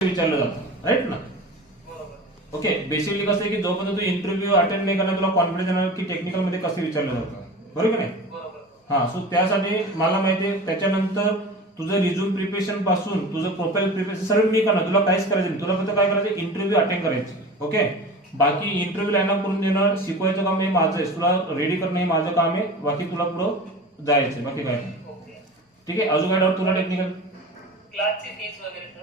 विचारलं जातं, राईट ना. ओके, बेसिकली कसं आहे की जोपर्यंत तू इंटरव्ह्यू अटेंड नाही करणार तुला कॉन्फिडन्स येणार की टेक्निकल मध्ये कसं विचारलं जातं, बरोबर नाही. हा, सो त्यासाठी मला माहिती आहे त्याच्यानंतर तुझं रिझ्यूम प्रिपरेशन पासून तुझं प्रोफाईल प्रिपरेशन सर्व मी करणार, तुला काहीच करायचं नाही. तुला फक्त काय करायचं, इंटरव्ह्यू अटेंड करायची. ओके, बाकी इंटरव्ह्यू लाईन अप करून देणं शिकवायचं काम हे माझं आहे, तुला रेडी करणं हे माझं काम आहे. बाकी तुला पुढं जायचं, बाकी काय नाही. ठीक आहे, अजून काय डाऊट तुला टेक्निकल क्लासची फीस वगैरे सर?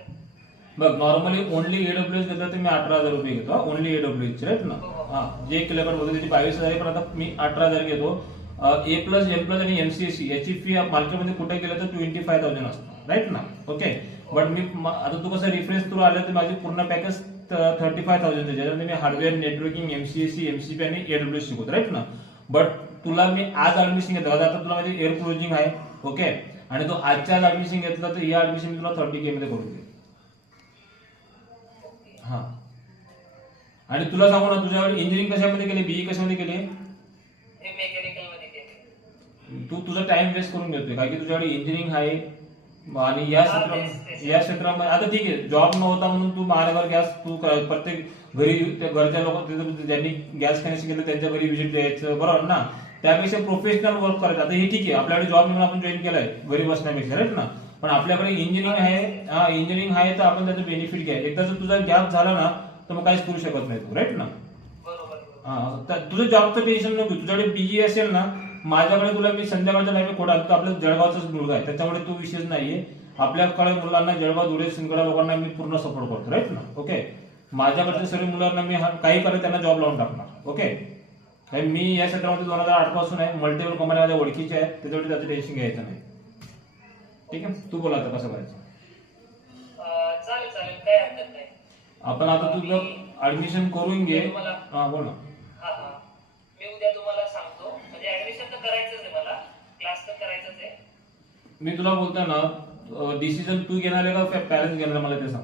बघ, नॉर्मली ओनली एडब्ल्यूएस देतात ते मी 18,000 रुपये घेतो. ओनली एडब्ल्यूएस राईट ना. हा, जे क्लेबर होते त्याची 22,000 आहे, पण आता मी 18,000 घेतो. ए प्लस एम प्लस आणि एमसीएससी याची फी मार्केटमध्ये कुठे गेलं तर 25,000 असतं, राईट ना. ओके, बट मी आता तू कसं रेफरन्स थ्रू आलं तर माझी पूर्ण पॅकेज 35,000 त्याच्यामध्ये मी हार्डवेअर, नेटवर्किंग, एमसीएससी, एमसीपी आणि एडब्ल्यूएस शिकवतो, राईट ना. बट तुला मी आज ऍडमिशन घेतलं, आता तुला माहिती एअर क्लोजिंग आहे. ओके, आणि तो आजच्या ऍडमिशन घेतला तर या ऍडमिशन मी तुला 30K मध्ये करून देईल. हा, आणि तुला सांगू ना, तुझ्याकडे इंजिनिअरिंग कशामध्ये केली, बीई कशामध्ये केली, मेकॅनिकल मध्ये केली. तू तुझा टाइम वेस्ट करून घेतोय कारण की तुझ्याकडे इंजिनिअरिंग आहे आणि या क्षेत्रामध्ये आता ठीक आहे, जॉब नव्हता म्हणून तू महानगर गॅस तू प्रत्येक घरी त्या घरच्या लोक ज्यांनी गॅस कनेक्शन केलं त्यांच्या घरी व्हिजिट द्यायचं, बरोबर ना. त्यापेक्षा प्रोफेशनल वर्क करायचं. आता हे ठीक आहे, आपल्याकडे जॉब म्हणून आपण जॉईन केलाय घरी बसण्यापेक्षा, राईट ना. पण आपल्याकडे इंजिनिअरिंग आहे, हा इंजिनिअरिंग आहे तर आपण त्याचं बेनिफिट घ्या. एकदा जर तुझा गॅप झाला ना तर मग काहीच करू शकत नाही तू, राईट ना. हा, तुझं जॉबचं टेन्शन नको, तुझ्याकडे बीई असेल ना, माझ्याकडे तुला मी संध्याकाळच्या टाइम कोण आलं तर आपल्या जळगावचाच मुलगा आहे, त्याच्यामुळे तो विषयच नाहीये. आपल्याकडे मुलांना जळगाव, धुळे, सिंदखेडा लोकांना मी पूर्ण सपोर्ट करतो, राईट ना. ओके, माझ्याकडच्या सर्व मुलांना मी काही करत त्यांना जॉब लावून टाकणार. ओके, मी या क्षेत्रामध्ये 2008 पासून आहे, मल्टिपल कंपन्या माझ्या ओळखीच्या आहेत, त्याच्यामुळे त्याचं टेन्शन घ्यायचं नाही. ठीक आहे, तू बोला आता कसं करायचं. चालेल चालेल, काही हरकत नाही. आपण आता तुझं ऍडमिशन करून घे. हा, बोल ना. मी उद्या तुम्हाला सांगतो, म्हणजे ऍडमिशन तर करायचंच आहे मला, क्लास तर करायचंच आहे. मी तुला बोलतोय ना, डिसिजन तू घेणार आहे का पॅरेंट्स घेणार मला ते सांग.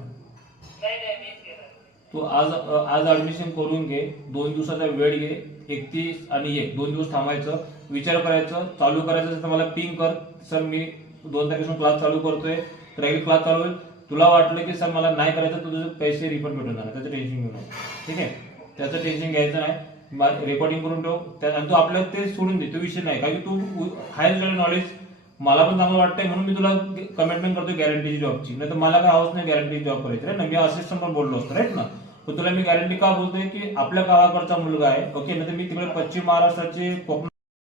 नाही नाही, मीच घेणार. तू आज ऍडमिशन करून घे, 2 दिवसाचा वेळ घे, 31 आणि 1 2 दिवस थांबायचं, विचार करायचं, चालू करायचं तर मला पिंग कर, सर मी 2 तारखेपासून क्लास चालू करतोय, तर एक क्लास चालू होईल. तुला वाटलं की सर मला नाही करायचं तर तुझे पैसे रिफंड भेटून जाणार, त्याचं टेन्शन घेऊ नको. ठीक आहे, त्याचं टेन्शन घ्यायचं नाही. रेकॉर्डिंग करून ठेव आणि तू आपल्याला ते सोडून दे, तो विषय नाही. कारण की तू हाय नॉलेज मला पण चांगलं वाटतंय म्हणून मी तुला कमिटमेंट करतो गॅरंटीची जॉबची, नाही तर मला काय हवंच नाही गॅरंटीची जॉब करायची, राईट ना. मी असिस्टंट पण बोललो असतो, राईट ना. पण तुला मी गॅरंटी का बोलतोय की आपल्या गावाकडचा मुलगा आहे. ओके, नाही तर मी तिकडे पश्चिम महाराष्ट्राचे कोकण